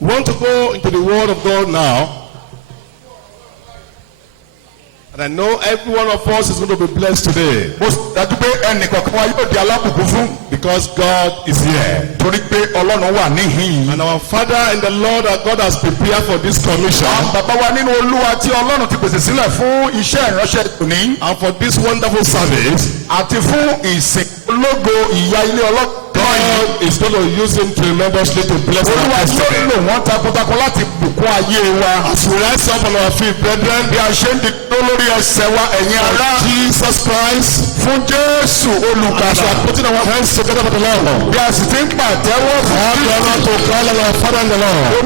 We want to go into the Word of God now. And I know every one of us is going to be blessed today. Because God is here. And our Father in the Lord, our God has prepared for this commission. And for this wonderful service. God is going to use him tremendously to bless our destiny. As we rise up on our feet, brethren, Jesus Christ, as we are putting our hands together for the Lord, we are sitting back. To call on our Father in the Lord.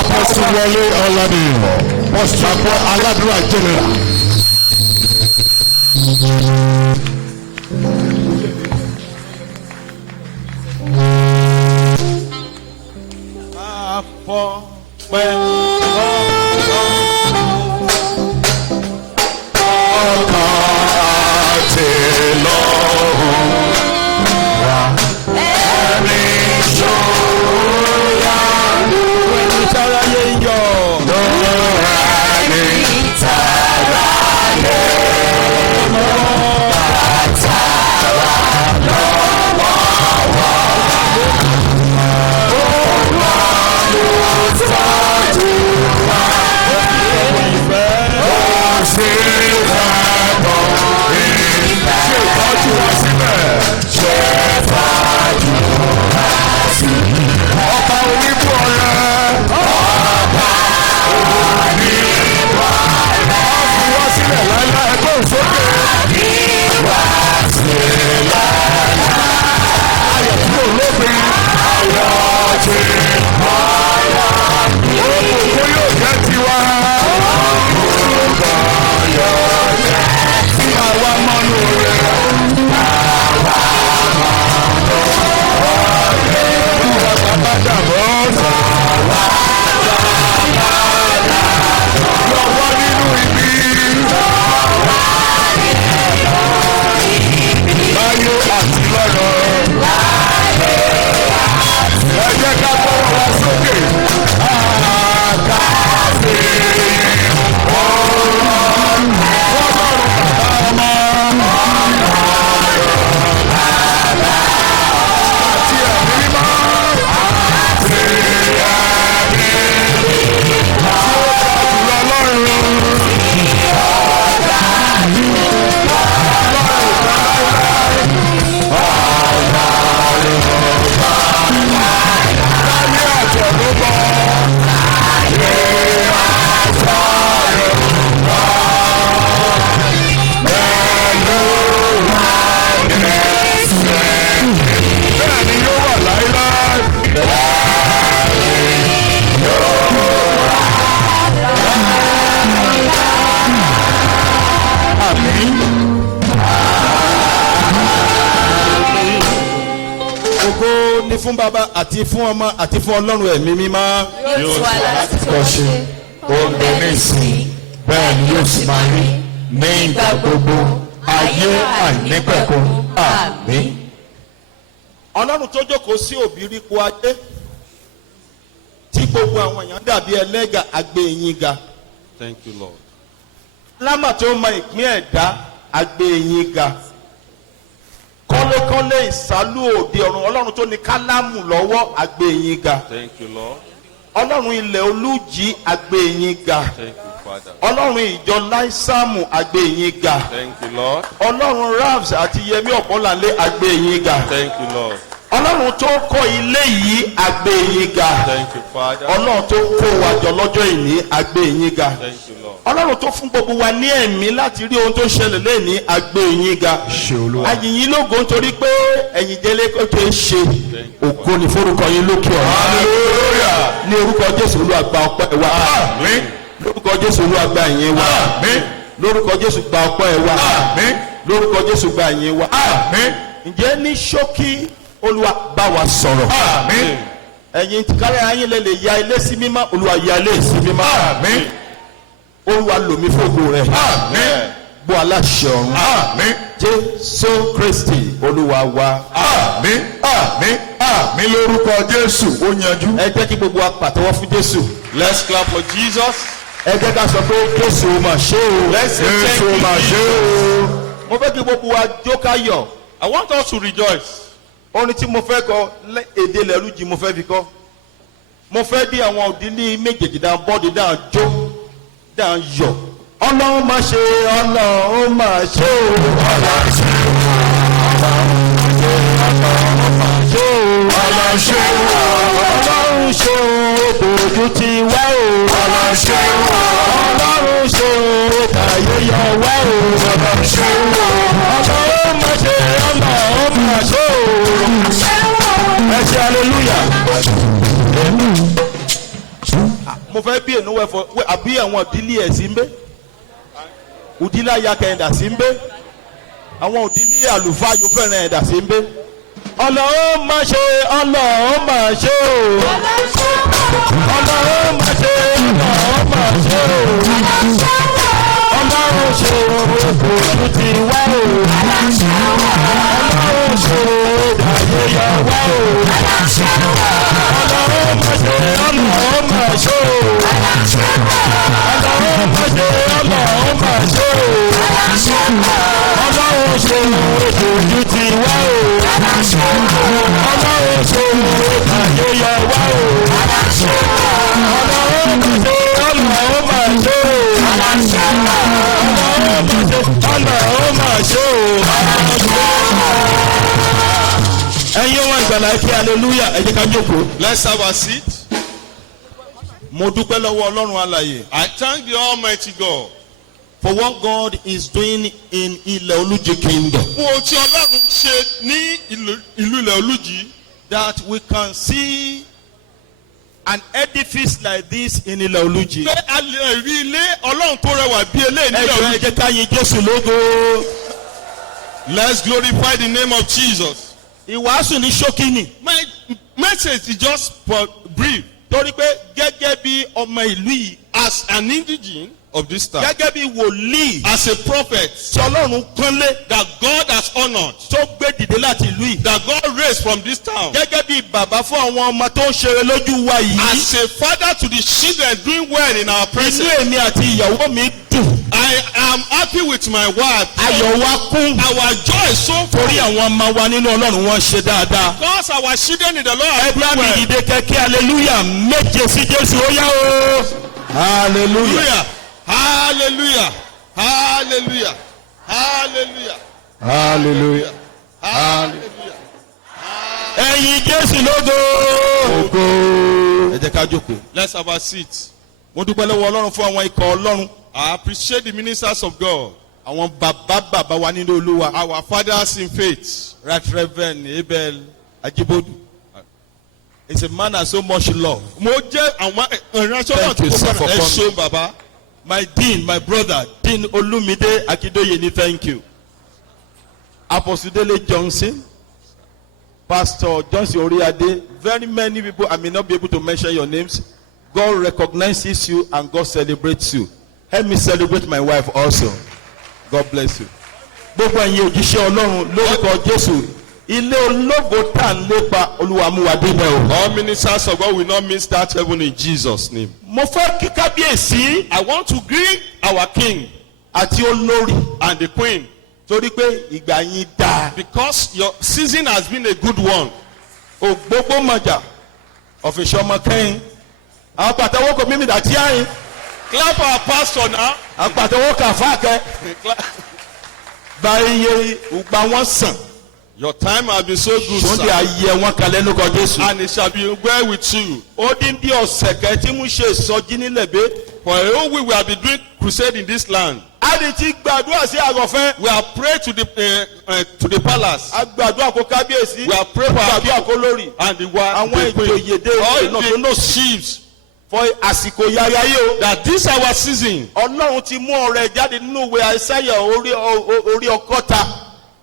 Apostle Wale Olade, Apostle Aladura General. Fún bàbá àti fún ọmọ àti fún Ọlọ́run ẹ̀mí mímọ́. Yóò tún aláti kọ́ṣe, ó ń bẹ nísìnyí, bẹ́ẹ̀ ni yóò sì máa rí ní ìgbà gbogbo, ayé àìnípẹ̀kun. Àmín. Ọlọ́run tó jókòó sí òbírípo ayé tí gbogbo àwọn èèyàn dàbí ẹlẹ́gà àgbé yín ga. Thank you, Lord. Lámà tó mọ ìpín ẹ̀dá àgbé yín ga. Kọ́lékọ́lé ìsálú òde ọ̀run Ọlọ́run tó ní kálámù lọ́wọ́ àgbé yín ga. Thank you, Lord. Ọlọ́run ilẹ̀ olújí àgbé yín ga. Thank you, Father. Ọlọ́run ìjọ láìsàmù àgbé yín ga. Thank you, Lord. Ọlọ́run Rams àti Yẹmí Ọ̀pọ̀lánlé àgbé yín ga. Thank you, Lord. Ọlọ́run tó kọ́ ilé yìí àgbé yín ga. Thank you, Father. Ọlọ́run tó kó wa jọ lọ́jọ́ ìní àgbé yín ga. Thank you, Lord. Ọlọ́run tó fún gbogbo wa ní ẹ̀mí láti rí ohun tó ṣẹlẹ̀ lẹ́ni àgbé yín ga. Àyìnyín lógo nítorí pé ẹ̀yin délé kó tó ṣe ògo ní forúkọ yín lókè ọ̀run. Hallelujah. Ní orúkọ Jésù Olúwa gba ọpẹ́ wa. Àmín. Lórúkọ Jésù Olúwa gba ìyìn wa. Àmín. Lórúkọ Jésù gba ọpẹ́ wa. Àmín. Lórúkọ Jésù gba ìyìn wa. Àmín. Ǹjẹ́ ní ṣókí Olúwa bá wa sọ̀rọ̀. Àmín. Ẹ̀yin kárí ayé lè ya ilé sí mímọ́, Olúwa ya ilé sí mímọ́. Àmín. Olúwa lò mí fògo rẹ̀. Àmín. Bó aláṣẹ ọ̀run. Àmín. Jésù Kristi Olúwa wa. Àmín. Àmín. àmì lórúkọ Jésù ó yanjú. ẹ jẹ́ kí gbogbo wa pàtẹ́wọ́ fún Jésù. Let's clap for Jesus. ẹ jẹ́ ká sọ pé Jésù ó mà ṣe o. Let's say thank Jésù ó mà ṣe you. o. mo fẹ́ kí gbogbo wa jó ká yọ̀. I want us to rejoice. orin tí mo fẹ́ kọ èdè lẹ́rújì mo fẹ́ fi kọ́. mo fẹ́ dí àwọn òdílé méjèèjì dáa bọ́ọ̀dì dáa jó dáa yọ̀. ọlọ́run máa ṣe ọlọ́run máa ṣe o. ọlọ́run ṣe o. ọlọ́run ṣe o. ọlọ́run ṣe o. òdòdó ti wá o. ọlọ́run ṣe o. ọlọ́run ṣe o. tàyé yọ wá o. ọlọ́run ṣe o. ọlọ́run máa ṣe ọlọ́run máa ṣe o. ẹ ṣe hallelujah. mo fẹ́ bí ènúwẹ̀ fọ àbí àwọn òdílé ẹ̀ sí ń bẹ́ òdílé ayakẹ̀yìndà sí ń bẹ́ àwọn òdílé àlùfáà yóò fẹ́ràn ẹ̀dà sí ń bẹ́ ọlọ́run máa ṣe ọlọ́run máa ṣe o ọlọ́run máa ṣe ọlọ́run máa ṣe o ọlọ́run ṣe òkú ti wá o ọlọ́run ṣe ìdáyé yọ wá o ọlọ́run máa ṣe ọlọ́run máa ṣe o ọlọ́run máa ṣe ọlọ́run máa ṣe o ọlọ́run ṣe òkú ti wá o ọlọ́run ṣe ìdáyé yọ wá o ọlọ́run máa ṣe ọlọ́run máa ṣe o ọlọ́run máa ṣe o. ẹ̀yin wọn ìgbàlá ẹ̀kẹ́ hallelujah ẹ jẹ́ ká jókòó. Let's have a seat. mo dúpẹ́ lọ́wọ́ ọlọ́run alààyè. I thank the Almighty God for what God is doing in Ilẹ̀ Olújí kingdom. fún ohun tí Ọlọ́run ṣe ní ìlú Ilẹ̀ Olújí. that we can see an edifice like this in Ilẹ̀ Olújí. pé a lè rí ilé Ọlọ́run tó rẹwà bí eléyìí nílẹ̀ ẹ Olújí. jẹ́ ká yin Jésù lógo. Let's glorify the name of Jesus. ìwàásù ní ṣókí ni. My message is just for brief. torí pé gẹ́gẹ́ bí ọmọ ìlú yìí. As an indigene of this time, gẹ́gẹ́ bí wòlíì. as a prophet tí Ọlọ́run pọ́nlé. that God has honored, tó gbé dìde láti ìlú yìí. that God raised from this town, gẹ́gẹ́ bí bàbá fún àwọn ọmọ tó ń ṣeré lójú wa yìí. as a father to the children doing well in our inú presence. èmi àti ìyàwó mi dùn. I am happy with my wife. ayọ̀ wa kún. Our joy is so torí full àwọn ọmọ wa nínú Ọlọ́run wọn ṣe dáadáa. because our children in the Lord are ẹgbẹ́ doing mi well. dìde kẹ́kẹ́ hallelujah méje sí Jésù ó yá o. hallelujah. Hallelujah. Hallelujah. Hallelujah. hallelujah. Hallelujah. ẹ̀yin Jésù lógo. ẹ jẹ́ ká jókòó. Let's have a seat. mo dúpẹ́ lọ́wọ́ Ọlọ́run fún àwọn ikọ̀ Ọlọ́run. I appreciate the ministers of God, àwọn bàbá wa nínú Olúwa. our fathers in faith. Right Reverend Abel Ajibodu. It's a man I so much love. Mo jẹ́ àwọn ìránṣẹ́ náà Thank tí you, mo sir, for fẹ́ràn. Ẹ coming. ṣé bàbá. My dean, my brother, Dean Olumide Akidoye, thank you. Apostle Dele Johnson, Pastor Johnson Oriade, very many people, I may not be able to mention your names. God recognizes you and God celebrates you. Help me celebrate my wife also. God bless you. Gbogbo ẹ̀yin òjíṣẹ́ Ọlọ́run lórúkọ Jésù. Ilé ológo tá ń lépa Olúwa mú wa débẹ̀ o. All ministers of God will not miss that heaven in Jesus' name. Mo fẹ́ kí kábíyèsí I want to greet our king àti olórí. and the queen Torí pé ìgbà yín dáa. because your season has been a good one. Ògbógbó mọ̀jà ọ̀fìsọ́mọ kẹ́yìn. Àwọn pàtẹ́wọ́ kò mímì dàtí àyìn. Clap our pastor now. Àwọn pàtẹ́wọ́ kà fáàkẹ́. Gba iye ìgbà wọn sàn. Your time has been so good, Sọ́ndì sir, ayé wọn kalẹ̀ lóko Jésù. and it shall be well with you. Ó dín bí ọ̀sẹ̀ kẹ́ tí mo ṣe ìsọjí nílẹ̀bẹ̀. For a whole week we have been doing crusade in this land. A lè ti gbàdúrà sí àgọ̀fẹ́. We have prayed to the palace. A gbàdúrà kó kábíyèsí. We have prayed for our Gbàdúrà kó lórí. and the Àwọn queen. ìjòyè dé All ìlú náà tó the chiefs fọ àsìkò yáyá yìí o. that this our season. Ọlọ́run ti mú ọ̀rẹ́ jáde nínú ìwé Àìsáyà orí ọgọ́ta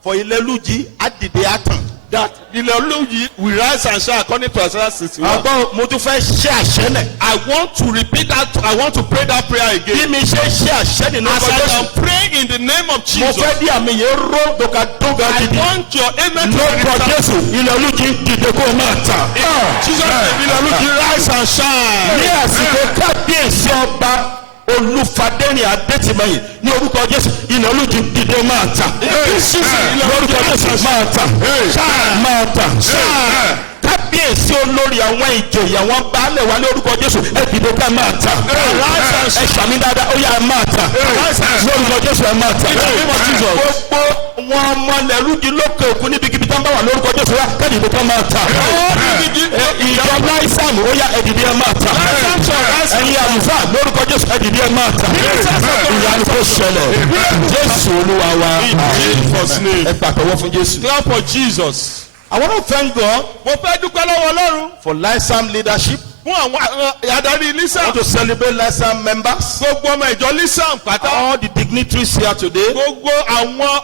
fọ ilẹ̀ lùjí àdìdè àtàn. That the Lord will rise and shine according to Isaiah 61. Àgbọ̀ mo tún fẹ́ ṣe àṣẹ nẹ̀. I want to repeat that. I want to pray that prayer Bí again. mi ṣe ṣe àṣẹ nínú As ọkọ̀ I am Jésù. praying me in the name of mo Jesus. fẹ́ bí àmì yẹn ró dòkà dóga I gidi. want your amen to lórúkọ be Jésù ilẹ̀ olùjì dìde kó o máa tà. Jesus name, ilẹ̀ olùjì rise and shine. ní àsìkò kábíyèsí ọba Olúfadéyìn Adétìmẹ́yìn ní orúkọ Jésù ilẹ̀ olùjì dìde máa tà. lórúkọ Jésù máa tà máa tà. kábíyèsí olórí àwọn ìjòyè àwọn baálẹ̀ wa ní orúkọ Jésù ẹ dìde ká máa tà. ẹ ṣàmì dáadáa ó yá ẹ máa tà. lórúkọ Jésù ẹ máa tà. gbogbo wọn ọmọ lẹ́rúdi lókè òkun níbikíbi tó ń bá wà lórúkọ Jésù wá ká dìde ká máa tà. ìjọba ìsàmù ó yá ẹ dìde ẹ máa tà. ẹ̀yin àlùfáà lórúkọ Jésù ẹ dìde ẹ máa tà. ìyanu kò ṣẹlẹ̀ Jésù Olúwa wa. Jesus' name. ẹ pàtẹ́wọ́ fún Jésù. Clap for Jesus. I want to thank God Mo fẹ́ dúpẹ́ lọ́wọ́ Ọlọ́run for Lifesam leadership. fún àwọn adarí I Lisa. want to celebrate Lifesam members. Gbogbo ọmọ ìjọ Lisa pátá. All the dignitaries here today. Gbogbo àwọn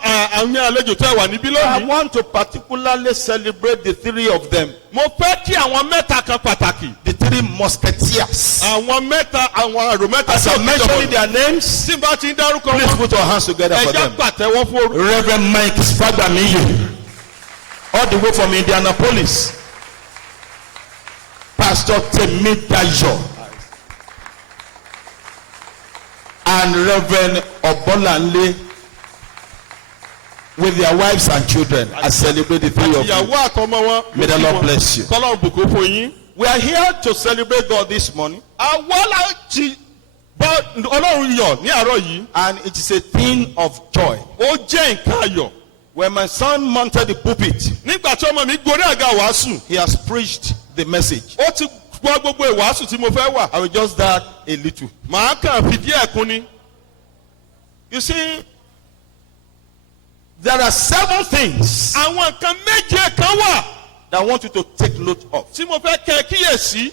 àlejò tó wà níbí I lónìí. want to particularly celebrate the three of them. Mo fẹ́ kí àwọn mẹ́ta kan pàtàkì. The three musketeers. Àwọn mẹ́ta àwọn àrò mẹ́ta As I'm mentioning their names, tí n bá ti ń dárúkọ please wọn. put your hands together Ẹ for jẹ́ them. pàtẹ́wọ́ fún orúkọ. Reverend Mike Fagbamiyi, all the way from Indianapolis. Pastor Temidayo and Reverend Obolanle with their wives and children. I celebrate the three of you. Ìyàwó àtọmọ wọn. May the Lord bless you. Kọ́lọ́run bùkún fún yín. We are here to celebrate God this morning, Àwọn láti bá Ọlọ́run yọ̀ ní àárọ̀ yìí. and it is a thing of joy. Ó jẹ́ nǹkan ayọ̀. When my son mounted the pulpit, Nígbà tí ọmọ mi gorí àga wàásù. he has preached the message. Ó ti gbọ́ gbogbo ìwàásù tí mo fẹ́ wà. I will just add a little. Màá kàn fi díẹ̀ kún ni. You see, there are 7 things Àwọn nǹkan méje kan wà that I want you to take note of. tí mo fẹ́ kẹ́ ẹ kíyèsí.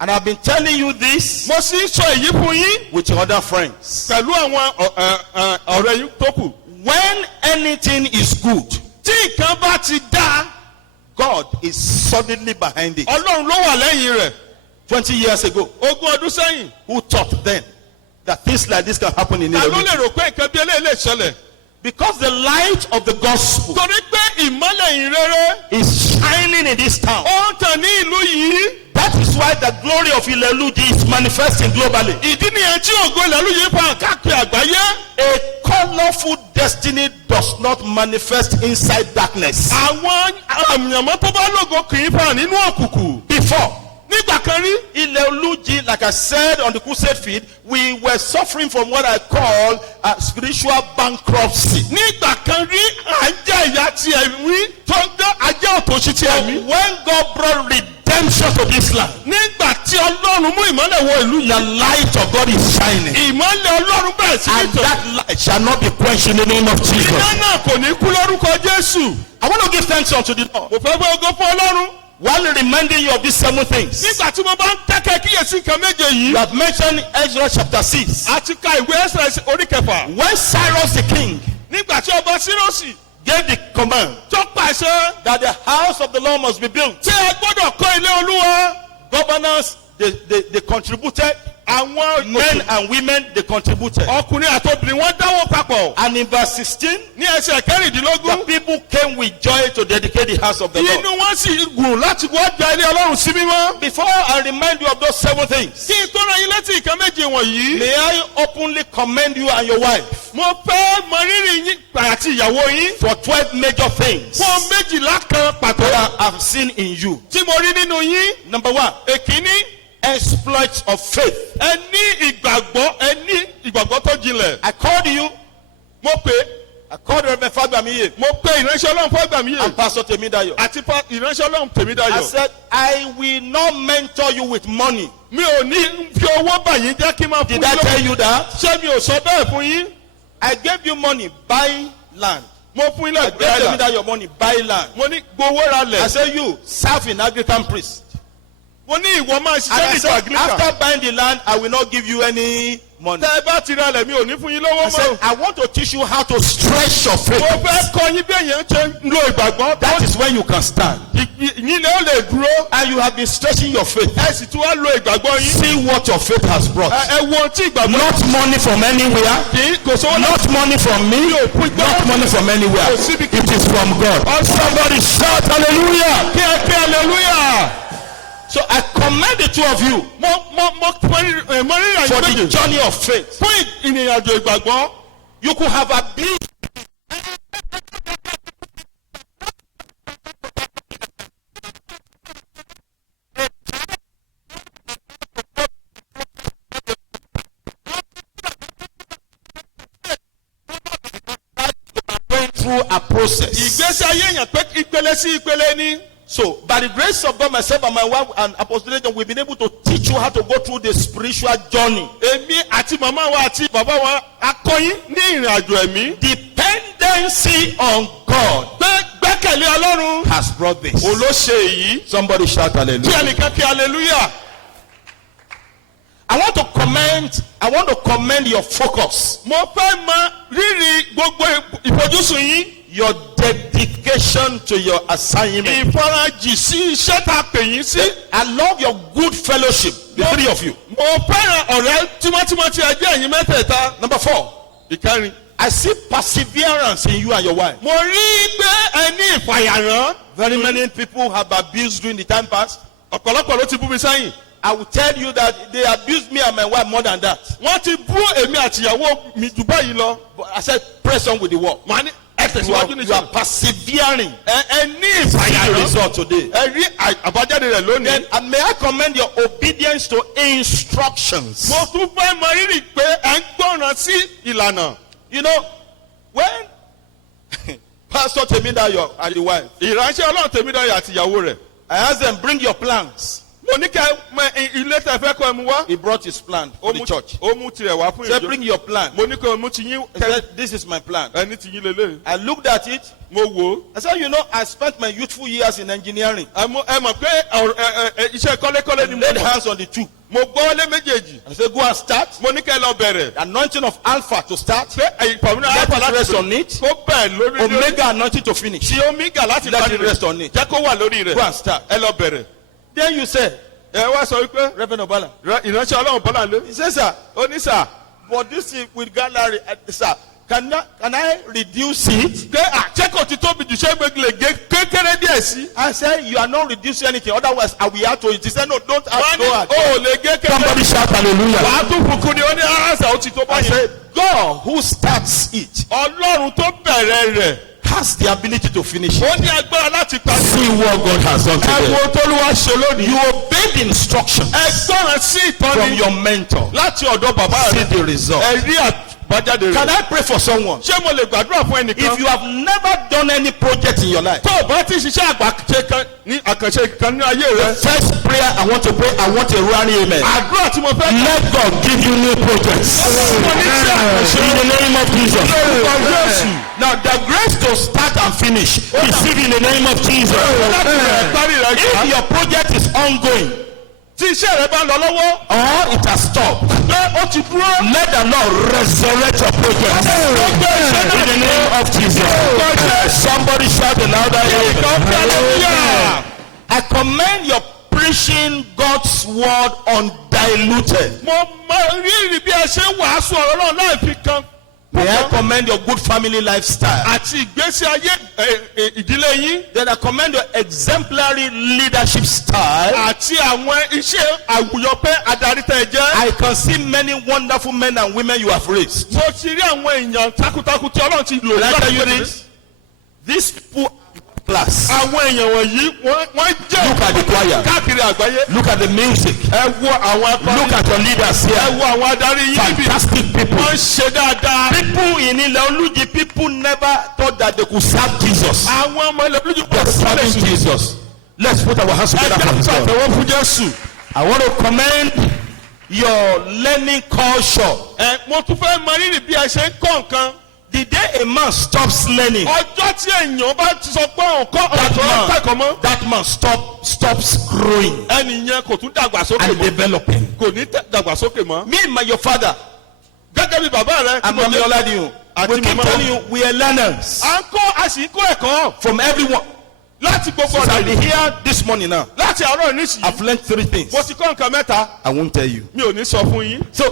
And I've been telling you this Mo sì ń sọ èyí fún yín with your other friends. pẹ̀lú àwọn ọ̀rẹ́ yín tó kù. When anything is good, Tí nǹkan bá ti dá, God is suddenly behind it. Ọlọ́run ló wà lẹ́yìn rẹ̀. 20 years ago, 20 ọdún sẹ́yìn. who thought then that things like this can happen in Ta ló Israel? lè rò pé nǹkan bí eléyìí lè ṣẹlẹ̀? Because the light of the gospel Torí pé ìmọ́lẹ̀ ìrere is shining in this town. ó ń tàn ní ìlú yìí. That is why the glory of Ileluji is manifesting globally. Ìdí nìyẹn tí ògo ìlú yìí fa káàkiri àgbáyé. A colorful destiny does not manifest inside darkness. Àwọn àmìyànmọ́ tó bá lógo kì í fa nínú òkùnkùn. Before, Nígbà kan rí. Ileluji, like I said on the crusade field, we were suffering from what I call spiritual bankruptcy. Nígbà kan rí à ń jẹ́ ìyá tí ẹ̀mí tó ń dán ajá òtòṣì tí ẹ̀mí. When God brought redemption to this land, Nígbà tí Ọlọ́run mú ìmọ́lẹ̀ wọ ìlú the yìí. light of God is shining. Ìmọ́lẹ̀ Ọlọ́run bẹ̀rẹ̀ sí ní And tàn. that light shall not be quenched in the name of Jesus. Iná náà kò ní kú lórúkọ Jésù. I want to give thanks unto the Lord Mo fẹ́ gbé ogo fún Ọlọ́run. while reminding you of these 7 things. Nígbà tí mo bá ń tẹ́kẹ̀ kíyèsí nǹkan méje You yìí. have mentioned Ezra chapter 6. A ti ka ìwé Ẹ́sírà orí kẹfà. When Cyrus the king Nígbà tí ọba Sírọ́sì gave the command tó pàṣẹ that the house of the Lord must be built, tí a gbọ́dọ̀ kọ́ ilé Olúwa. governors, they contributed. Àwọn Men and women, they contributed. ọkùnrin àtobìnrin wọ́n dáwọ́ papọ̀. And in verse 16, Ní ẹsẹ̀ the kẹrìndínlógún. people came with joy to dedicate the house of the Lord. Inú wọn sì gùn láti wá gba ilé Ọlọ́run sí mímọ́. Before I remind you of those 7 things, Kí n tó rán yín létí nǹkan méje wọ̀nyí. may I openly commend you and your wife Mo fẹ́ mọ rírì yín àti ìyàwó yín. for 12 major things Fún méjìlá kan pàtó that I've seen in you. tí mo rí nínú yín. Number 1, Èkíní, exploits of faith. ẹ ní ìgbàgbọ́ tó jinlẹ̀. I called you, Mo pè I called Reverend Fagbamiye mo pe ìránṣẹ́ Ọlọ́run fún ẹgbàá mi and yé. Pastor Temidayo. Àti ìránṣẹ́ Ọlọ́run I Tèmídayọ̀. said, I will not mentor you with money. Mi ò ní fi owó bà yín jẹ́ kí n máa fún Did I tell you that? Ṣé mi ò sọ bẹ́ẹ̀ fún yín? I gave you money, buy land. Mo fún yín I gave lẹ́gbẹ̀ẹ́ àìlà. Temidayo money, buy land. Mo ní gbowó ra I lẹ̀. said, you serve in Anglican priest. Mo ní ìwọ máa And ṣiṣẹ́ I nípa said, Anglican. after buying the land, I will not give you any money. tẹ́ ẹ bá ti ra lẹ̀ mi ò ní fún yín lówó I said, mọ́. I want to teach you how to stretch your faith. mo fẹ́ kọ́ yín bí èèyàn ṣe ń lo ìgbàgbọ́. That is when you can stand. yín lè ó lè dúró. And you have been stretching your faith. ẹ sì tún wá lo ìgbàgbọ́ yín. See what your faith has brought. ẹ wo ohun tí ìgbàgbọ́. Not money from anywhere. kì í kò sówó náà. Not money from me. Not money from anywhere. It is from God. Somebody shout hallelujah. kí ẹ kí hallelujah. So I commend the two of you mo rírà for yín the méjì. journey of faith. fún ìrìnàjò ìgbàgbọ́. You could have abused. Going through a process. ìgbésí ayé èèyàn pé ìpele sí ìpele ní. So, by the grace of God, myself and my wife and Apostle Legion, we've been able to teach you how to go through the spiritual journey. èmi àti màmá wa àti bàbá wa akọyin ní ìrìnàjò ẹ̀mí. Dependency on God gbẹ́kẹ̀lé ọlọ́run. has brought this. olóṣè èyí. Somebody shout kí hallelujah. ẹnìkan kí hallelujah. I want to commend your focus, mo fẹ́ mọ rírì gbogbo ìfojúsùn yín. your dedication to your assignment. ìfarajì sí iṣẹ́ tá a pè yín sí. I love your good fellowship, the three of you. mo fẹ́ràn ọ̀rẹ́ tímọ́tímọ́ tí ẹ jẹ́ ẹ̀yin mẹ́tẹ̀ẹ̀ta. Number 4, ìkẹrin. I see perseverance in you and your wife. mo rí pé ẹ ní ìfàyàrán. Very many people have abused you in the time past. ọ̀pọ̀lọpọ̀ ló ti bú mi sẹ́yìn. I will tell you that they abused me and my wife more than that. wọ́n ti bú èmi àtìyàwó mi jù báyìí lọ. But I said, press on with the work. màá ní ẹ You are, tẹ̀síwájú ní you are sọ́ọ̀. persevering. ẹ ní See the ìfàyàrán. result today. ẹ rí àbájáde rẹ̀ lónìí. Then, and may I commend your obedience to instructions. mo tún fẹ́ mọ rírì pé ẹ ń gbọ́ràn sí ìlànà. You know, when Pastor Temidayo and the wife, ìránṣẹ́ ọlọ́run Tèmídáyọ̀ àtìyàwó rẹ̀. I asked them, bring your plans. mo ní kẹ́ mọ ilé tẹ́ fẹ́ kọ́ ẹ mú wá. He brought his plan for the church. ó mú tirẹ̀ wá fún He said, ìjọ. bring your plan. mo ní kẹ́ mú ti yín. He said, this is my plan. ẹni ti yín lélẹ̀. I looked at it. mo wò ó. I said, you know, I spent my youthful years in engineering. ẹ mọ̀ pé iṣẹ́ kọ́lékọ́lé ni mo Laid mọ̀. hands on the two. mo gbọ́ lé méjèèjì. I said, go and start. mo ní kẹ́ lọ bẹ̀rẹ̀. Anointing of Alpha to start. pé ìpàmìnà Let àpá it láti rest bẹ̀rẹ̀. on it. kó bẹ́ẹ̀ lórí lórí. Omega anointing to finish. tí omega láti Let parí it rẹ̀. rest on it. jẹ́ kó wà lórí rẹ̀. Go and start. ẹ lọ bẹ̀rẹ̀. Then you say, ẹ wá sọ wípé Reverend Obala. ìránṣẹ́ ọlọ́run bọ́lá lé. He says, sir, ó ní sà. but this is with gallery, sir, can I reduce it? pé àjẹkọ̀ ti tóbi jù ṣé gbẹ̀gìlẹ̀ gé kékeré díẹ̀ sí. I said, you are not reducing anything. Otherwise, I will have to it. He said, no, don't wọ́n ask ní no o hard. ò lè gé kékeré. shout hallelujah. wàá tún fukun ni ó ní àṣà ó ti tó I báyìí. said, God who starts it ọlọ́run tó bẹ̀rẹ̀ rẹ̀. has the ability to finish it. ó ní agbára láti parí. See what God has done ẹ wo tólúwa ṣe lónìí. You obeyed the instructions ẹ gbọ́ràn sí from ìtọ́ni your mentor. láti ọ̀dọ̀ bàbá See rẹ̀. the result. ẹ rí àbájáde Can rẹ̀. I pray for someone? ṣé mo lè gbàdúrà fún If ẹnìkan. you have never done any project in your life, tó o bá ti ṣiṣẹ́ àgbàṣe kan ní àkànṣe kan ní ayé rẹ̀. first prayer I want to pray, I want a roaring amen. àdúrà tí mo fẹ́. Let God give you new projects. In the name of Jesus. Now the grace to start and finish, receive in the name of Jesus. If your project is ongoing tí iṣẹ́ rẹ̀ bá ń lọ lọ́wọ́. or it has stopped, pé ó ti dúró. let the Lord resurrect your project. In the name of Jesus. Somebody shout a louder amen. I commend your preaching God's word undiluted. mo mọ rírì bí ẹ ṣe ń wàásù ọ̀rọ̀ náà láì fi kan. May I commend your good family lifestyle. àti ìgbésí ayé ìdílé yín. Then I commend your exemplary leadership style. àti àwọn iṣẹ́ àwùjọ pé adarí tẹ́ ẹ jẹ́. I can see many wonderful men and women you have raised. mo ti rí àwọn èèyàn takuntakun tí ọlọ́run ti lò. Can I tell you láti this? These people are class. àwọn èèyàn wọ̀nyí wọ́n jẹ́ Look at the choir. káàkiri àgbáyé. Look at the music. ẹ wo àwọn akọrin. Look at your leaders ẹ here. wo àwọn adarí yín níbi. Fantastic people. wọ́n ṣe dáadáa. People in Ileoluji, people never thought that they could serve Jesus. àwọn ọmọ ilẹ̀ olójú They're serving Jesus. Let's put our hands together for His God. àtẹwọ́ fún Jésù. I want to commend your learning culture. mo tún fẹ́ mọ rírì bí ẹ ṣe ń kọ́ nǹkan. The day a man stops learning, ọjọ́ tí èèyàn bá ti sọ pé òun kọ́ ọ̀tọ̀ kẹ́kọ̀ọ́ mọ́. that man stops growing ẹnì yẹn kò tún dàgbàsókè and mọ́. developing. kò ní dàgbàsókè mọ́. Me and your father, gẹ́gẹ́ bí bàbá rẹ. And Mommy Oladiun. We keep telling you, we are learners à ń kọ́ a sì ń kọ́ ẹ̀kọ́. from everyone. láti gbogbo Since I've ọ̀dọ̀ been yìí. here this morning now, láti àárọ̀ nísìnyí. I've learned 3 things. mo ti kọ́ nǹkan mẹ́ta. I won't tell you. mi ò ní sọ fún yín. So,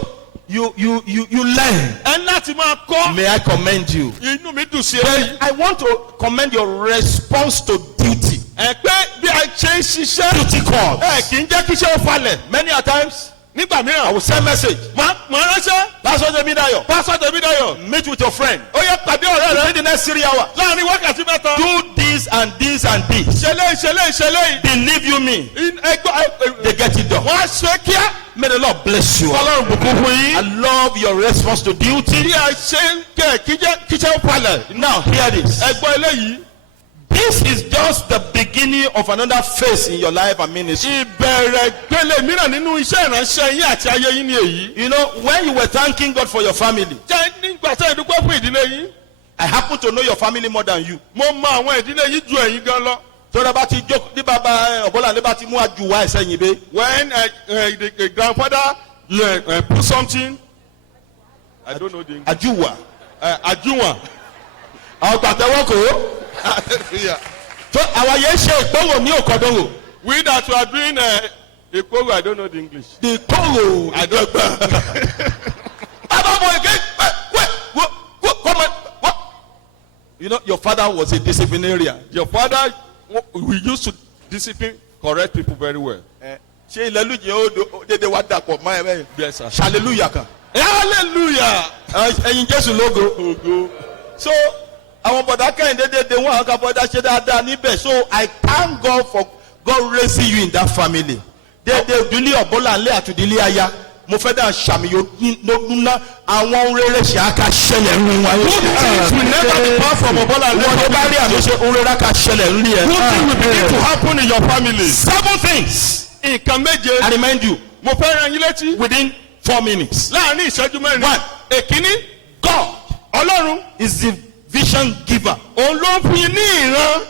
you learn. ẹ láti máa kọ́. May I commend you? inú mi dùn sí eléyìí. I want to commend your response to duty. ẹ pé bí a ṣe ń ṣiṣẹ́. Duty calls. ẹ kì í jẹ́ kí iṣẹ́ ó falẹ̀. Many a times, nígbà I mìíràn. will send message. máa ránṣẹ́. Pastor Jemidayo, pásítọ̀ Tèmídayọ̀. meet with your friend. ó yẹ pàdé ọ̀rẹ́ rẹ. Within the next 3 hours. láàrin wákàtí mẹ́ta. Do this and this and this. ṣẹlẹ̀. Believe you me, ẹgbẹ́ they get it done. wọ́n á ṣe kíá. May the Lord bless you. ọlọ́run bùkún fún I yín. love your response to duty. bí a ṣe ń kẹ́ kíjẹ́ ó falẹ̀. Now, hear this. ẹgbẹ́ eléyìí. This is just the beginning of another phase in your life and ministry. ìbẹ̀rẹ̀ gbélé mìíràn nínú iṣẹ́ ìránṣẹ́ yín àti ayé yín ni èyí. You know, when you were thanking God for your family, jẹ́ nígbà tí ìdúpẹ́ fún ìdílé yín. I happen to know your family more than you. mo mọ àwọn ìdílé yín ju ẹ̀yin gan lọ. So that about jókòó ní bàbá Ọ̀bọ́láńlé bá ti mú àjùwá ẹ̀sẹ̀ yìí bẹ́ẹ̀. when the grandfather put something. I don't know the English. Àjùwà. àjùwọ̀n. Àwọn gbàtẹ́wọ́ kò. So àwa yẹn ṣe ìgbọ́wò ní òkòdówò. we that were doing ekoro I don't know the English. The kóró. I don't know. Àbábọ̀ ìgé what? You know, your father was a disciplinarian. your father we used to discipline correct people very well. Ṣé ilẹ̀ lùjẹ́ ó dédé wá dàpọ̀ mọ́ ẹ bẹ́ẹ̀? yes sir. Hallelujah kan. hallelujah. Ẹyin Jésù lógo. ogo. So àwọn bọ̀dá kẹ́hìndé dédé wọn àwọn kan bọ̀dá ṣe dáadáa níbẹ̀. So I thank God for God raising you in that family. Dédé ìdílé Ọ̀bọ́láńlé àti ìdílé aya. Mo fẹ́ dà ṣàmìyàn nínú àwọn rere ṣe àká ṣẹlẹ̀ ń wáyé. good things will never depart from Ọ̀bọ́láńlé. Wọ́n tó bá rí àmì ṣe ń rere ká ṣẹlẹ̀ ń rí ẹ. good things will begin to happen in your family. 7 things. nǹkan méje. I remind you mo fẹ́ rán yín létí. within 4 minutes. láàrin ìṣẹ́jú mẹ́rin. 1. èkíní. God ọlọ́run. is the vision giver. òun ló ń fún yín ní ìran.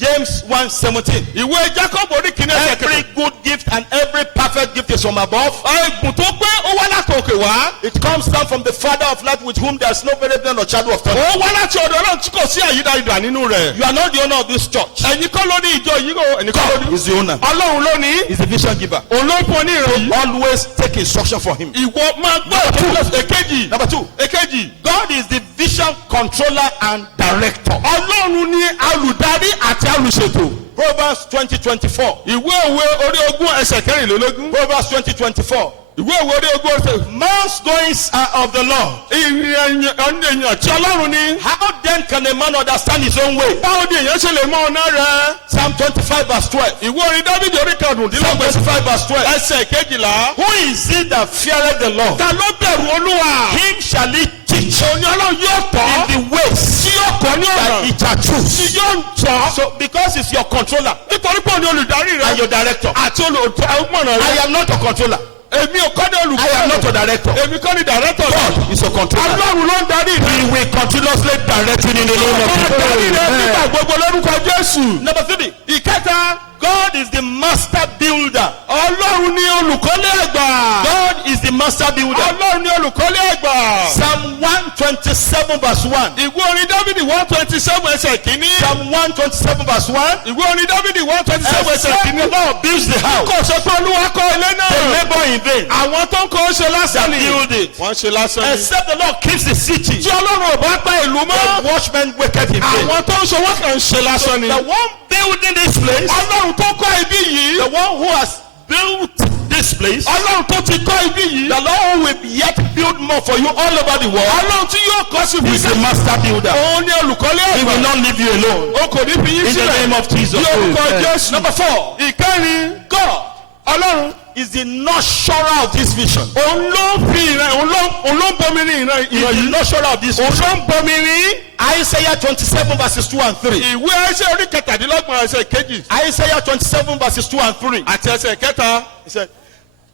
James 1:17. ìwé Jacob orí kìíní ẹsẹ̀ Every good gift and every perfect gift is from above. ẹ̀bùn tó pé ó wá láti òkè wá. It comes down from the Father of light, with whom there is no variation or shadow of turning. ó wá láti ọ̀dọ̀ ọlọ́run tí kò sí àyídáyidà nínú rẹ̀. You are not the owner of this church. ẹ̀yin kọ́ ló ní ìjọ yìí kò ẹ̀yin kọ́ ló God ní. is the owner. ọlọ́run ló ní. He's the vision giver. òun ló ń fún ọ ní ìran yìí. Always take instruction from him. ìwọ máa gbọ́ ìkíni èkejì. Number 2. èkejì. God is the vision controller and director. ọlọ́run ní olùdarí àti olùṣètò. Proverbs 20:24. ìwé òwe orí ogún ẹsẹ̀ kẹrìnlélógún. Proverbs 20:24. ìwé òwe orí ogún ẹsẹ̀. Man's goings are of the Lord. ìrìn èèyàn tí ọlọ́run ní. How then can a man understand his own way? báwo ni èèyàn ṣe lè mọ ọ̀nà rẹ̀. Psalm 25:12. ìwé orin Dáfídì orí Psalm karùndínlọ́gbọ̀n 25:12. ẹsẹ̀ kejìlá. Who is it that feareth the Lord? ta ló bẹ̀rù olúwa. Him shall he teach òní ọlọ́run yóò tọ́. in the ways tí yóò kọ́ ní that ọ̀nà. he shall tí choose. yóò tọ́. So because he's your controller nítorí pé òní olùdarí and rẹ̀. your director, àti olùmọ̀ràn I rẹ̀. am not a controller. èmi ò kọ́ ní I am not olùkọ́. a director. èmi kọ́ ní dàrẹ́tọ̀. God is a controller. ọlọ́run ló ń darí rẹ̀. He will continuously direct you in the name of ọlọ́run darí rẹ̀ nígbà Jesus. gbogbo lórúkọ Jésù. Number 3. ìkẹta. God is the master builder. ọlọ́run ní olùkọ́lé àgbà. God is the master builder. ọlọ́run ní olùkọ́lé àgbà. Psalm 127:1. ìwé orin Dáfídì 127 ẹsẹ̀ kìíní. Psalm 127:1. ìwé orin Dáfídì 127 ẹsẹ̀ Except kìíní. the Lord builds the house, kò sọ pé olúwa kọ́ ilé they náà. labor in vain. àwọn tó ń kọ́ ṣe lásán That ni. build it. wọ́n ṣe lásán ni. Except the Lord keeps the city, tí ọlọ́run ò bá pa ìlú the mọ́. watchmen waketh in vain. àwọn tó ń ṣe wọ́n kàn ń ṣe lásán ni. The one building this place, ọlọ́run tó kọ́ ibi yìí. the one who has built this place, ọlọ́run tó ti kọ́ ibi yìí. the Lord who will yet build more for you all over the world, ọlọ́run tí yóò kọ́ sí fún is the master builder. òun ní olùkọ́lé He will àgbà. not leave you alone. o kò ní fi yín In the sílẹ̀. name of Jesus. ní orúkọ Amen. Jésù. Number 4. ìkẹrin. God ọlọ́run. is the nurturer of this vision. òun ló ń fi ìran òun ló ń bomi ní ìran He is the yìí. nurturer of this òun vision. ló ń bomi ní. Isaiah 27:2 and 3. ìwé ẹsẹ̀ orí kẹtàdínlọ́gbọ̀n ẹsẹ̀ kejì. Isaiah 27:2 and 3. àti ẹsẹ̀ kẹta. He said,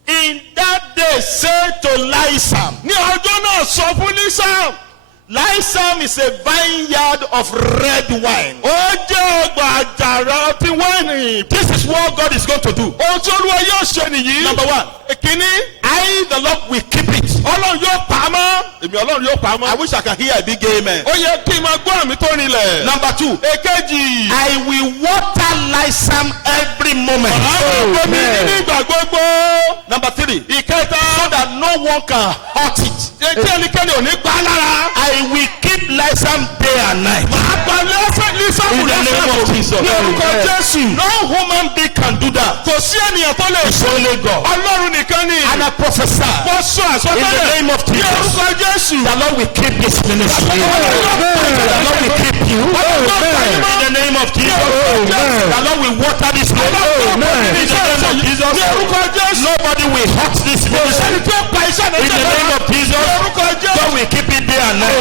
in that day say to Lysam. ní ọjọ́ náà sọ fún Lísàm. Lysam is a vineyard of red wine. ó jẹ́ ọgbà àjàrà ọtí wáìnì. This is what God is going to do. ohun tí olúwa yóò ṣe nìyí. Number 1. ìkíní. I, the Lord, will keep it. Ọlọ́run yóò pa á mọ́. Èmi Ọlọ́run yóò pa á mọ́. I wish I can hear a big amen. Ó yẹ kí n máa gbọ́ àmì tó rinlẹ̀. Number 2. Èkejì. I will water Lysam every moment. Àwọn ọmọ mi ní ìgbà gbogbo. Number 3. Ìkẹta. So that no one can hurt it. Etí ẹnikẹ́ni ò ní pa á lára. I will keep Lysam day and night. Màá pa Lísàmù In the name of Jesus. Ní orúkọ Jésù. No human being can do that. Kò sí ènìyàn tó lè It's ṣe. only God. Ọlọ́run nìkan ni. And I prophesy. Wọ́n sọ In the àsọtẹ́lẹ̀. name of Ní Jesus. orúkọ Jésù. The Lord will keep this ministry. The Lord will keep you. In the name of Jesus. The Lord will water this ministry. In the name of Jesus. Ní orúkọ Jésù. Nobody will hurt this ministry. Ẹni tó pa iṣẹ́ náà In the name of Jesus. Ní orúkọ Jésù. God will keep it day and night.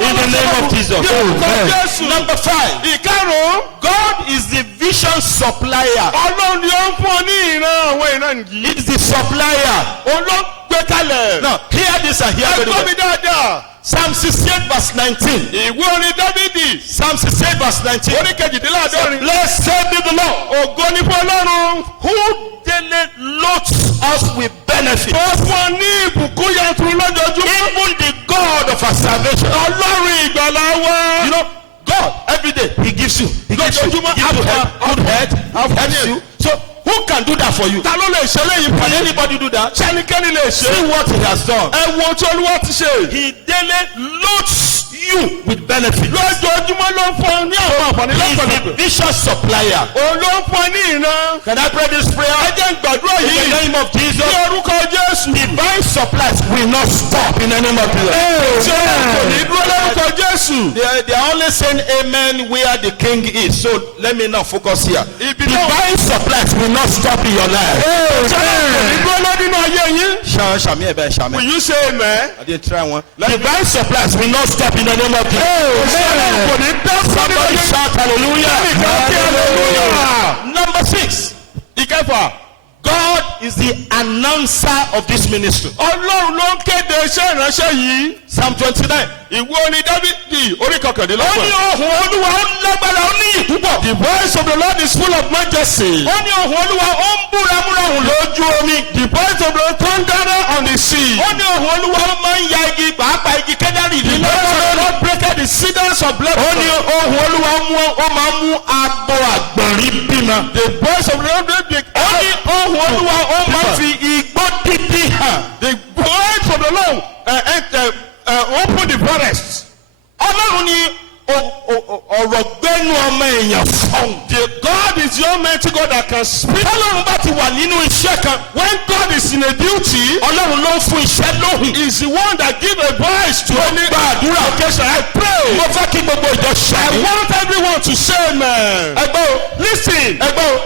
In the name of Jesus. Ní orúkọ Jésù. Number 5. Ìkarùn-ún. God is the vision supplier. Ọlọ́run ni ó ń fún ọ ní ìran àwọn ìran yìí. He is the supplier. Òun ló gbé kalẹ̀. Now, hear this and hear very Ẹgbọ́n mi well. dáadáa. Psalm 68 verse 19. Ìwé orin Dávídì. Psalm 68 verse 19. Orí kejìdínláàdọ́rin. Blessed be the Lord Ògo ni fún Ọlọ́run. who daily loads us with benefit. Ó fún ọ ní ìbùkún yanturu lójoojúmọ́. Even the God of our salvation. Ọlọ́run ìgbàlà wa. You know, God every day He gives you. He gives you. He gives you good health. Helps you. So who can do that for you? Ta ló lè ṣe léyìn Can fún yín? anybody do that? Ṣé ẹnikẹ́ni lè See ṣe? what He has done. Ẹ wo tí Olúwa ti ṣe. He daily loads you with benefit. Lójoojúmọ́ ló ń fún ọ ní àwọn àǹfààní He is lọ́pọ̀lọpọ̀. the vision supplier. Òun ló ń fún ọ ní ìran. Can I pray this prayer? Ẹ jẹ́ n gbàdúrà In yìí. the name of Jesus. Ní orúkọ Jésù. Divine supplies will not stop in the name of Jesus. Ṣé kò ní dúró lórúkọ Jésù? They are only saying amen where the king is. So let me now focus here. Ibi náà. Divine supplies will not stop in your life. Ṣé kò ní dúró lọ nínú ayé yín? Shami ebe Will shami. you say amen? I did try one. Divine supplies will not stop in the name of Jesus. Kò ní dá sọ́dún Somebody ayé. shout hallelujah. Number 6. Ìkẹfà. God is the announcer of this ministry. Ọlọ́run ló ń kéde iṣẹ́ ìránṣẹ́ yìí. Psalm 29. Ìwé orin Dávídì orí Ó ní kọkàndínlọ́gbọ̀n. ohùn Olúwa ó lágbára ó níyì púpọ̀. The voice of the Lord is full of majesty. Ó ní ohùn Olúwa ó ń búramúramù lójú omi. The voice of the Lord thunder on the sea. Ó ní ohùn Olúwa ó máa ń ya igi pàápàá igi kẹ́dárì The ní. voice of the Lord breaketh the cedars of Ó ní Lebanon. ohùn Olúwa ó máa ń mú abo àgbọ̀nrín bímọ. The voice of the Lord breaketh Ó ní ohùn Olúwa ó máa ń fi igbó dídí hàn. the voice of the Lord open the forest. Ọlọ́run ni ọ̀rọ̀ gbẹ́nu ọmọ èèyàn fọ̀hún. The God is the Almighty God that can speak. Ọlọ́run bá ti wà nínú iṣẹ́ kan. When God is in a duty, Ọlọ́run ló ń fún iṣẹ́ lóhùn. He is the one that give a voice to any Gbàdúrà. occasion. I pray. Mo fẹ́ kí gbogbo ìjọ I ṣàmì. want everyone to say amen. Ẹgbẹ́ o. Listen.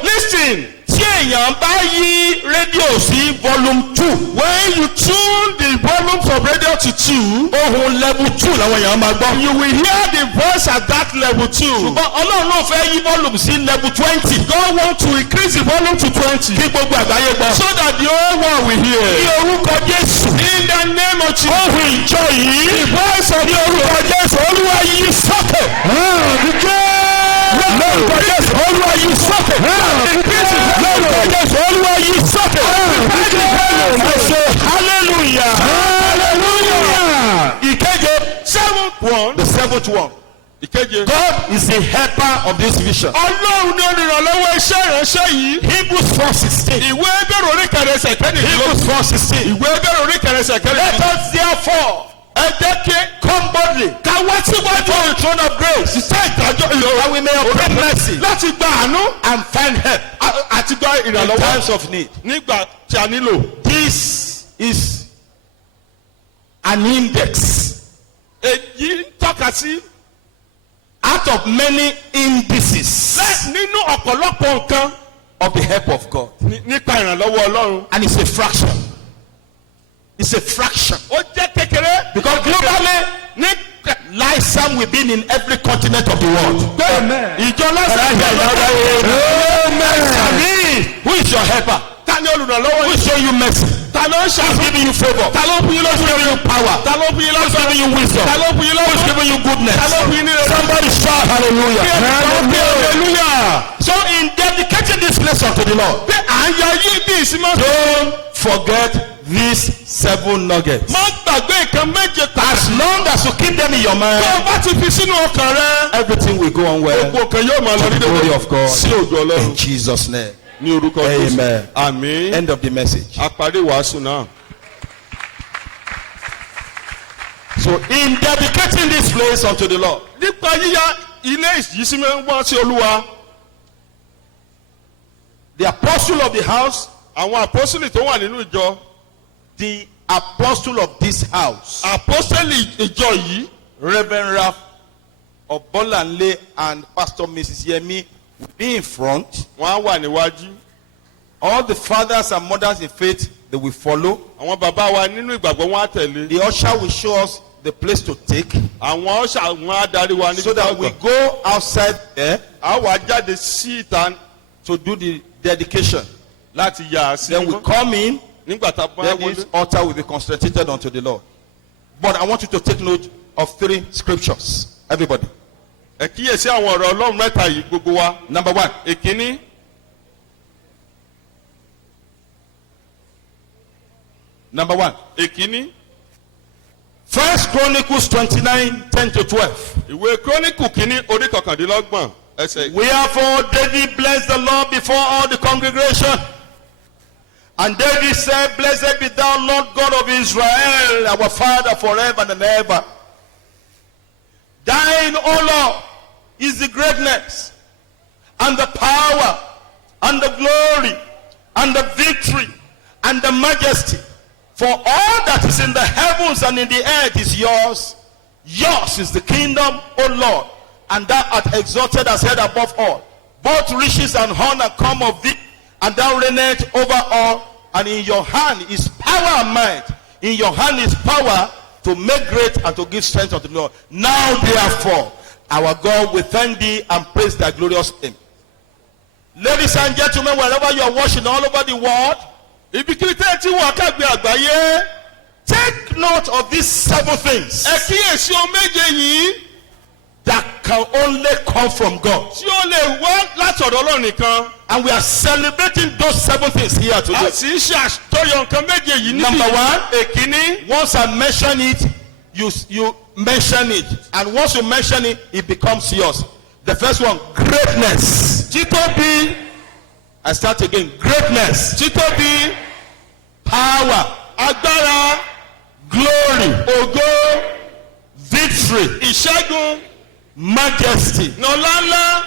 Listen. Tí èèyàn bá yí rédíò sí volume 2. When you tune the volumes of radio to 2, Ohun level 2 làwọn èèyàn máa gbọ́. you will hear the voice at that level 2. Ṣùgbọ́n Ọlọ́run náà fẹ́ yí volume sí level 20. God wants to increase the volume to 20 Kí gbogbo àgbáyé gbọ́. so that the whole world will Ní hear. orúkọ Jésù. In the name of Jesus. Ohun ìjọ yìí. The voice of Ní orúkọ Jésù. Olúwa yí sókè. Lórúkọ Jésù. Olúwa yí sókè. Lórúkọ Jésù. Olúwa yí sókè. Hallelujah. Ìkeje. The seventh one. Ìkeje. God is the helper of this vision. Ọlọ́run ni olùrànlọ́wọ́ iṣẹ́ ìránṣẹ́ yìí. Hebrews 4:16. Ìwé Hébérù orí kẹrẹsẹ̀ kẹ́nìdínlógún. Hebrews 4:16. Ìwé Hébérù orí kẹrẹsẹ̀ Let kẹ́nìdínlógún. us therefore ẹ jẹ́ kí come boldly. Ká wá síwájú The throne of grace. iṣẹ́ ìdájọ́ ìlọ́wọ́. That we may obtain mercy Láti gba àánú and find help àti gba in ìrànlọ́wọ́ times of need. nígbà tí a nílò. This is an index Èyí ń tọ́ka sí out of many indices nínú ọ̀pọ̀lọpọ̀ nǹkan of the help of God. nípa ìrànlọ́wọ́ Ọlọ́run. And it's a fraction. It's a fraction. Ó jẹ́ kékeré. Because globally, Lysam will be in every continent of the world. Ìjọ lásán. Amen. Who is your helper? Ta ni olùrànlọ́wọ́ Who yìí? is showing you mercy? Ta ló ń Who is ṣàfihàn? giving you favor? Ta ló ń fún yín Who is lọ́sọ̀rọ̀? giving you power? Ta ló ń fún yín Who is lọ́sọ̀rọ̀? giving you wisdom? Ta ló ń fún yín Who is lọ́sọ̀rọ̀? giving you goodness? Ta ló ń fún yín ní rere? Somebody shout hallelujah. Hallelujah. So in dedicating this place unto the Lord, Pé à ń ya yí bí ìsinmi. don't forget these 7 nuggets. má gbàgbé nǹkan méje As long as you keep them in your tó o mind, bá ti fi sínú ọkàn rẹ. everything will go on well. gbogbo nǹkan yóò máa lọ To the nínú glory of God. sí ògo In ọlọ́run. Jesus' name. ní orúkọ Jésù. Amen. àmín. End of the message. àparí wàásù náà. So in dedicating this place unto the Lord, nípa yíyá ilé ìyísímẹ́ wá sí olúwa. the apostle of the house, àwọn àpọ́sítélì tó wà nínú ìjọ. the apostle of this house, àpọ́sítélì ìjọ yìí. Reverend Ralph Obolanle and Pastor Mrs. Yemi will be in front. wọ́n á wà níwájú. All the fathers and mothers in faith, they will follow. àwọn bàbá wa nínú ìgbàgbọ́ wọn á tẹ̀lé. The usher will show us the place to take, àwọn ọ̀ṣà wọn á darí wa níbi so that we go outside there a wà jáde sí ìta to do the dedication. láti yà á sí. Then we come in, nígbà tá a bá then wọlé. this altar will be consecrated unto the Lord. But I want you to take note of 3 scriptures. Everybody. ẹ kíyèsí àwọn ọ̀rọ̀ ọlọ́run mẹ́ta yìí gbogbo wa. Number 1. ìkíní. Number 1. ìkíní. 1 Chronicles 29, 10 to 12. ìwé króníkù kínní orí kọkàndínlọ́gbọ̀n ẹsẹ̀. Wherefore David blessed the Lord before all the congregation. And David said, Blessed be thou, Lord God of Israel, our Father forever and ever. Thine, O Lord, is the greatness, and the power, and the glory, and the victory, and the majesty. For all that is in the heavens and in the earth is yours. Yours is the kingdom, O Lord, and thou art exalted as head above all. Both riches and honor come of thee, and thou reignest over all. And in your hand is power and might. In your hand is power to make great and to give strength unto the Lord. Now therefore, our God, we thank thee and praise thy glorious name. Ladies and gentlemen, wherever you are watching all over the world, ibikíbi tẹ́ ẹ ti wọ kágbé àgbáyé. take note of these 7 things ẹ kíyèsí ohun méje yìí. that can only come from God. tí ó lè wá látọ̀dọ̀ ọlọ́run nìkan. And we are celebrating those 7 things here a today. sì ń ṣe àtọ́yọ̀ nǹkan méje yìí níbí. Number 1, èkíní. once I mention it, you mention it. And once you mention it, it becomes yours. The first one, greatness. Títóbi. I start again. Greatness. títóbi. Power. agbára. Glory. ògo. Victory. ìṣẹ́gun. Majesty. nọláńlá.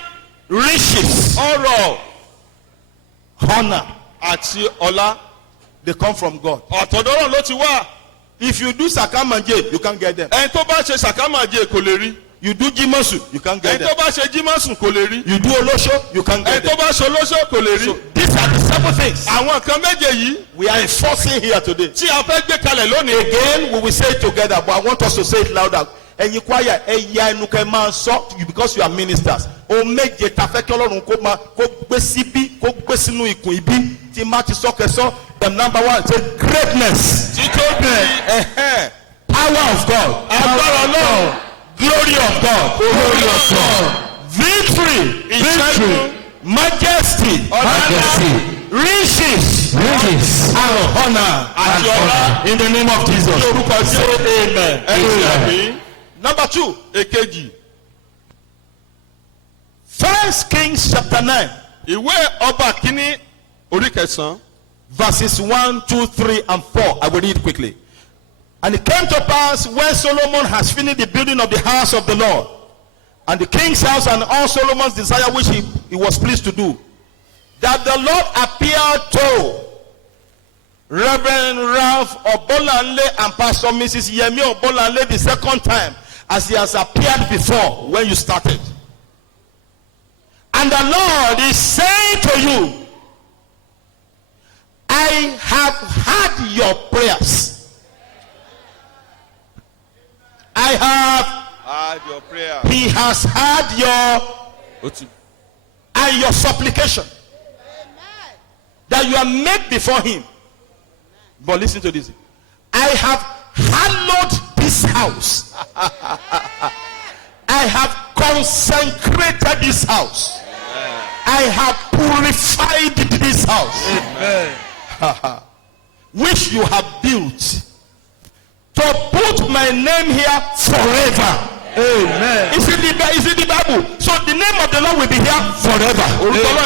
Riches. ọrọ̀. Honor. àti ọlá. They come from God. ọ̀tọ̀dọ̀ ọlọ́run ló ti wá. If you do sakamanje, you can't get them. ẹni tó bá ṣe sàkámàjẹ kò lè rí. You do jimasu, you can't get ẹni tó them. bá ṣe jímọ̀sùn kò lè rí. You do olosho, you can't ẹni get tó them. bá ṣe olóṣó kò lè rí. So these are the 7 things àwọn nǹkan méje yìí we are enforcing here today. tí a fẹ́ gbé kalẹ̀ lónìí. Again, we will say it together, but I want us to say it louder. Ẹ̀yin choir, ẹ̀yà ẹnu kẹ́ máa sọ because you are ministers. O méje ta fẹ́ kí Ọlọ́run kó gbé síbí, kó gbé sínú ikùn ibi tí má ti sọ kẹsọ́. The number 1 say greatness. títóbi. Power of God. agbára ọlọ́run. Glory of God. Glory of God. Victory. ìṣẹ́gun. Majesty. Majesty. Riches. And honor. àti ọlá. In the name of Jesus. ní orúkọ Jésù. Amen. ẹ̀sìn àmì. Number 2. èkejì. 1 Kings chapter 9. ìwé ọba kínní orí kẹsàn-án. Verses 1, 2, 3, and 4. I will read quickly. And it came to pass when Solomon has finished the building of the house of the Lord, and the king's house, and all Solomon's desire which he was pleased to do, that the Lord appeared to Reverend Ralph Obolanle and Pastor Mrs. Yemi Obolanle the second time, as he has appeared before when you started. And the Lord is saying to you, I have heard your prayers. I have. add your prayer. He has heard your supplication that you have made before him. But listen to this. I have hallowed this house. I have consecrated this house. I have purified this house. Amen. which you have built, to put my name here forever. Amen. Is it the Bible? So the name of the Lord will be here forever. Forever.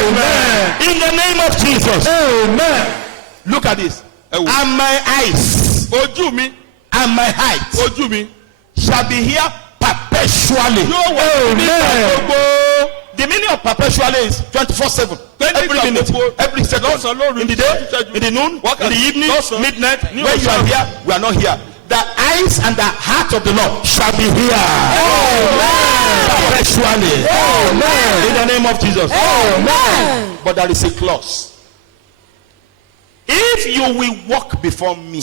Amen. In the name of Jesus. Amen. Look at this. And my eyes, and my height shall be here perpetually. Amen. The meaning of perpetually is 24/7. Every minute, every second, in the day, in the noon, in the evening, midnight. When you are here, we are not here. The eyes and the heart of the Lord shall be here. Perpetually. In the name of Jesus. But there is a clause. If you will walk before me,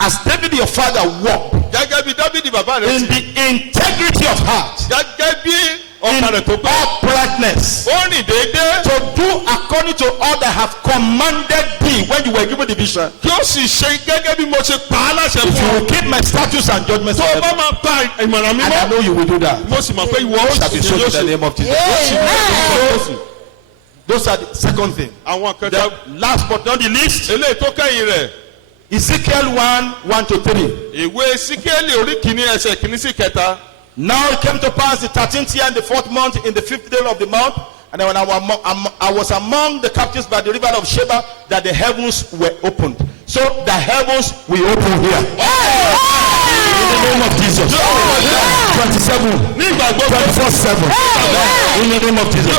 as David your father walked, in the integrity of heart, in uprightness, to do according to all that I have commanded thee when you were given the vision. If you will keep my statutes and judgments, and I know you will do that, shall be so in the name of Jesus. Those are the second thing. The last but not the least, Ezekiel 1:1-3. Now it came to pass the 13th year in the 4th month, in the 5th day of the month, and when I was among the captives by the river of Sheba, that the heavens were opened. So the heavens will open here. In the name of Jesus. 27. 24/7. In the name of Jesus.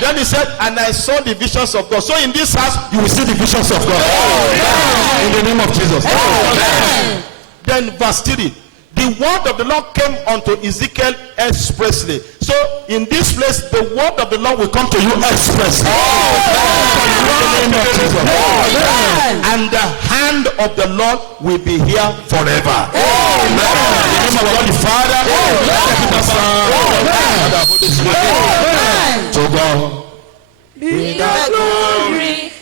Then he said, and I saw the visions of God. So in this house, you will see the visions of God. In the name of Jesus. Then verse 3. The word of the Lord came unto Ezekiel expressly. So in this place, the word of the Lord will come to you expressly. And the hand of the Lord will be here forever. In the name of God the Father, the Son, and the Holy Spirit. To God be the glory.